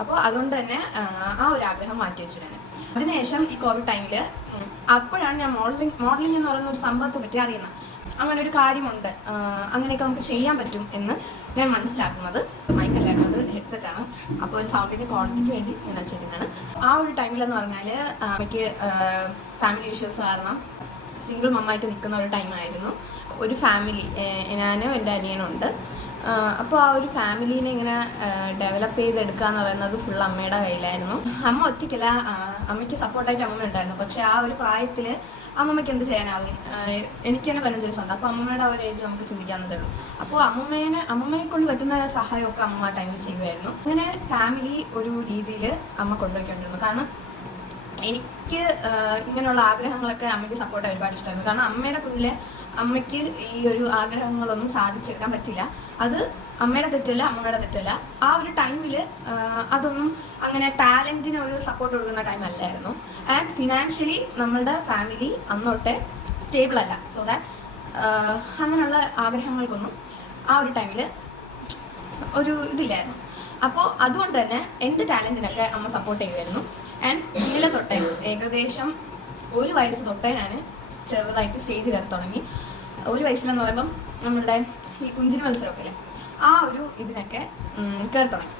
അപ്പോൾ അതുകൊണ്ട് തന്നെ ആ ഒരു ആഗ്രഹം മാറ്റി വെച്ചു ഞാൻ. അതിനുശേഷം ഈ കോവിഡ് ടൈമിൽ അപ്പോഴാണ് ഞാൻ മോഡലിംഗ് എന്ന് പറയുന്ന ഒരു സംഭവത്തെ പറ്റി അറിയുന്നത്. അങ്ങനെ ഒരു കാര്യമുണ്ട്, അങ്ങനെയൊക്കെ നമുക്ക് ചെയ്യാൻ പറ്റും എന്ന് ഞാൻ മനസ്സിലാക്കുന്നത്. മൈക്കല്ലായിരുന്നു, അത് ഹെഡ്സെറ്റാണ്. അപ്പോൾ ഒരു സൗണ്ടിൻ്റെ ക്വാളിറ്റിക്ക് വേണ്ടി ഞാൻ ചെയ്യുന്നതാണ്. ആ ഒരു ടൈമിലെന്ന് പറഞ്ഞാൽ എനിക്ക് ഫാമിലി ഇഷ്യൂസ് കാരണം സിംഗിൾ മമ്മായിട്ട് നിൽക്കുന്ന ഒരു ടൈമായിരുന്നു. ഒരു ഫാമിലി, ഞാനും എൻ്റെ അനിയനുണ്ട്. അപ്പോൾ ആ ഒരു ഫാമിലീനെ ഇങ്ങനെ ഡെവലപ്പ് ചെയ്തെടുക്കുക എന്ന് പറയുന്നത് ഫുൾ അമ്മയുടെ കയ്യിലായിരുന്നു. അമ്മ ഒറ്റയ്ക്കല്ല, അമ്മയ്ക്ക് സപ്പോർട്ടായിട്ട് അമ്മ ഉണ്ടായിരുന്നു. പക്ഷേ ആ ഒരു പ്രായത്തിൽ അമ്മമ്മയ്ക്ക് എന്ത് ചെയ്യാനാവും? എനിക്ക് തന്നെ 15 വയസ്സുണ്ട്. അപ്പോൾ അമ്മമ്മയുടെ ആ ഒരു ഏജ് നമുക്ക് ചിന്തിക്കാവുന്നതേ ഉള്ളൂ. അപ്പോൾ അമ്മമ്മയെ കൊണ്ട് പറ്റുന്ന സഹായമൊക്കെ അമ്മ ആ ടൈമിൽ ചെയ്യുമായിരുന്നു. അങ്ങനെ ഫാമിലി ഒരു രീതിയിൽ അമ്മ കൊണ്ടുപോയിക്കൊണ്ടിരുന്നു. കാരണം എനിക്ക് ഇങ്ങനെയുള്ള ആഗ്രഹങ്ങളൊക്കെ അമ്മയ്ക്ക് സപ്പോർട്ട് ഒരുപാട് ഇഷ്ടമായിരുന്നു. കാരണം അമ്മയുടെ കുഞ്ഞിലെ അമ്മയ്ക്ക് ഈ ഒരു ആഗ്രഹങ്ങളൊന്നും സാധിച്ചെടുക്കാൻ പറ്റില്ല. അത് അമ്മയുടെ തെറ്റല്ല, അമ്മയുടെ തെറ്റല്ല. ആ ഒരു ടൈമിൽ അതൊന്നും അങ്ങനെ ടാലൻറ്റിന് ഒരു സപ്പോർട്ട് കൊടുക്കുന്ന ടൈം അല്ലായിരുന്നു. ആൻഡ് ഫിനാൻഷ്യലി നമ്മളുടെ ഫാമിലി അന്നോട്ടെ സ്റ്റേബിൾ അല്ല. സോ ദാറ്റ് അങ്ങനെയുള്ള ആഗ്രഹങ്ങൾക്കൊന്നും ആ ഒരു ടൈമിൽ ഒരു ഇതില്ലായിരുന്നു. അപ്പോൾ അതുകൊണ്ട് തന്നെ എൻ്റെ ടാലൻറ്റിനൊക്കെ അമ്മ സപ്പോർട്ട് ചെയ്യുമായിരുന്നു. ആൻഡ് കുഞ്ഞിലെ തൊട്ടേ ഏകദേശം 1 വയസ്സ് തൊട്ടേ ഞാൻ ചെറുതായിട്ട് സ്റ്റേജ് കയറി തുടങ്ങി. 1 വയസ്സിലെന്ന് പറയുമ്പം നമ്മളുടെ ഈ പുഞ്ചിരി മത്സരമൊക്കെ അല്ലേ, ആ ഒരു ഇതിനൊക്കെ കയറി തുടങ്ങി.